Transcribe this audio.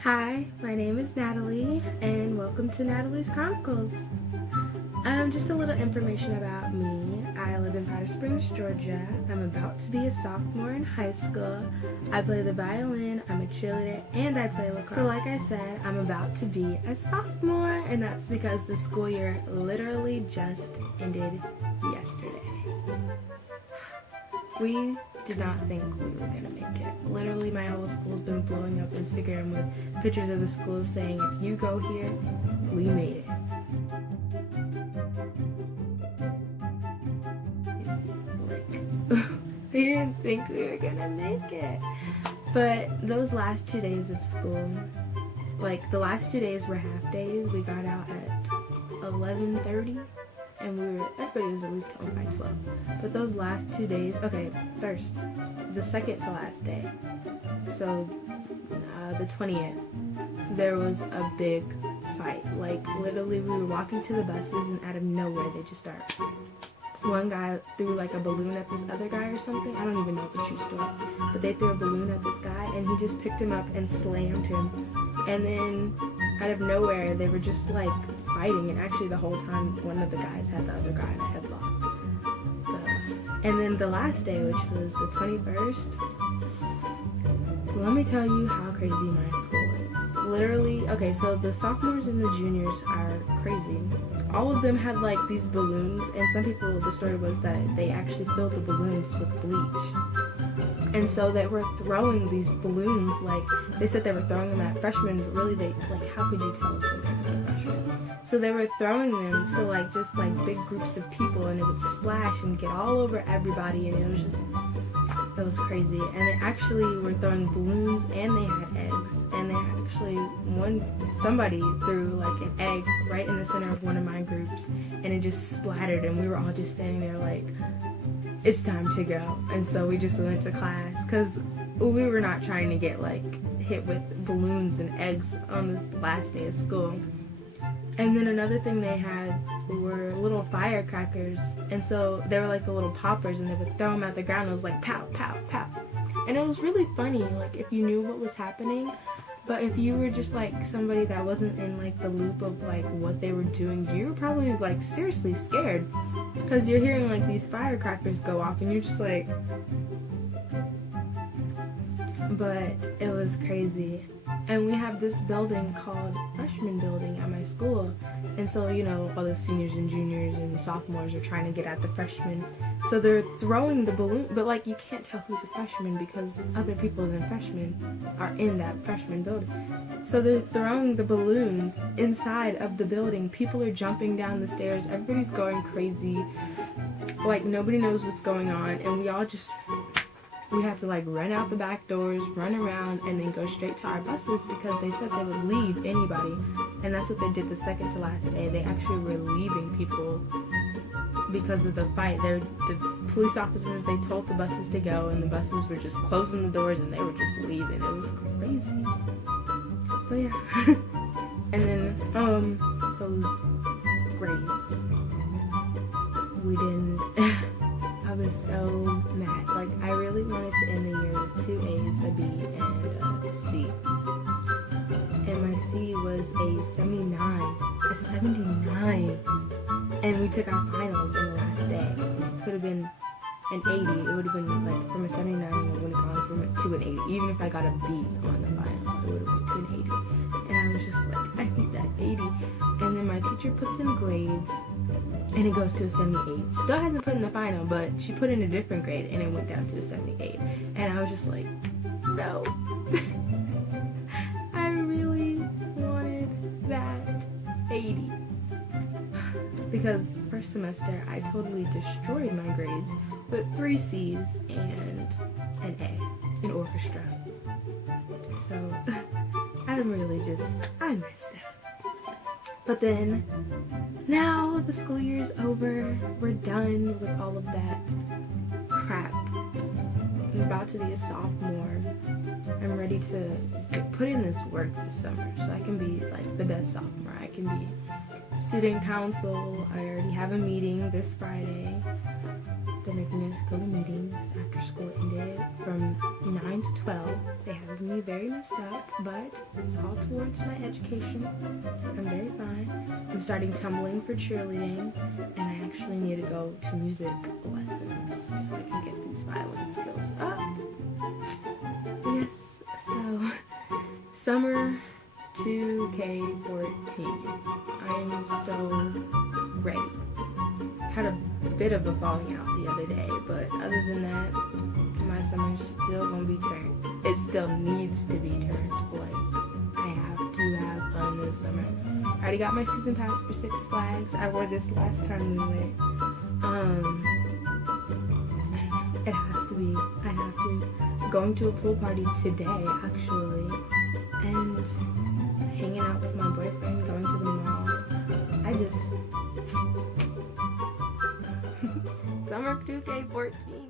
Hi, my name is Natalie, and welcome to Natalie's Chronicles. Just a little information about me. I live in Powder Springs, Georgia. I'm about to be a sophomore in high school. I play the violin, I'm a cheerleader, and I play lacrosse. So like I said, I'm about to be a sophomore, and that's because the school year literally just ended yesterday. We did not think we were gonna make it. Literally, my whole school's been blowing up Instagram with pictures of the school saying, if you go here, we made it. We didn't think we were gonna make it. But those last 2 days of school, like the last 2 days were half days. We got out at 11:30. And everybody was at least home by 12. But those last 2 days, okay, first, the second to last day, so the 20th, there was a big fight. Like, literally, we were walking to the buses, and out of nowhere, they just started. One guy threw like a balloon at this other guy or something. I don't even know the true story. But they threw a balloon at this guy, and he just picked him up and slammed him. And then, out of nowhere, they were just like fighting, and actually the whole time one of the guys had the other guy in a headlock. And then the last day, which was the 21st, let me tell you how crazy my school is. Literally, okay, so the sophomores and the juniors are crazy. All of them had like these balloons, and some people, the story was that they actually filled the balloons with bleach. And so they were throwing these balloons, like, they said they were throwing them at freshmen, but really how could you tell if somebody was a freshman? So they were throwing them to, like, just, like, big groups of people, and it would splash and get all over everybody, and it was crazy. And they actually were throwing balloons, and they had eggs, and somebody threw, like, an egg right in the center of one of my groups, and it just splattered, and we were all just standing there, like, it's time to go. And so we just went to class because we were not trying to get like hit with balloons and eggs on this last day of school. And then another thing they had were little firecrackers, and so they were like the little poppers, and they would throw them at the ground. It was like pow, pow, pow, and it was really funny, like if you knew what was happening. But if you were just like somebody that wasn't in like the loop of like what they were doing, you were probably like seriously scared, because you're hearing like these firecrackers go off and you're just like, but it was crazy. And we have this building called Freshman Building at my school, and so all the seniors and juniors and sophomores are trying to get at the freshmen, so they're throwing the balloon, but like you can't tell who's a freshman because other people than freshmen are in that freshman building. So they're throwing the balloons inside of the building. People are jumping down the stairs, everybody's going crazy, like nobody knows what's going on, and we had to like run out the back doors, run around, and then go straight to our buses because they said they would leave anybody. And that's what they did the second to last day. They actually were leaving people because of the fight. The police officers, they told the buses to go, and the buses were just closing the doors and they were just leaving. It was crazy. But yeah. And then those grades. We didn't I was so mad. Like, I really wanted to end the year with 2 A's, a B, and a C. And my C was a 79. A 79! And we took our finals on the last day. It could have been an 80. It would have been, like, from a 79, it would have gone to an 80. Even if I got a B on the final, it would have went to an 80. And I was just like, I need that 80. And then my teacher puts in grades, and it goes to a 78. Still hasn't put in the final, but she put in a different grade, and it went down to a 78. And I was just like, no. I really wanted that 80. Because first semester, I totally destroyed my grades with 3 C's and an A in orchestra. So, I messed up. But then, now the school year is over. We're done with all of that crap. I'm about to be a sophomore. I'm ready to put in this work this summer so I can be like the best sophomore. I can be student council. I already have a meeting this Friday. They're making us go to meetings after school ended from 9 to 12. They have me very messed up, but it's all towards my education. I'm very fine. I'm starting tumbling for cheerleading, and I actually need to go to music lessons so I can get these violin skills up. Yes, so summer 2K14. I'm so ready. Had a bit of a falling out the other day, but other than that, my summer's still gonna be turned. It still needs to be turned. Like, I have to have fun this summer. I already got my season pass for Six Flags. I wore this last time we went. It has to be. I have to. Going to a pool party today, actually, and hanging out with my boyfriend, going to the mall. I just... Summer 2K14.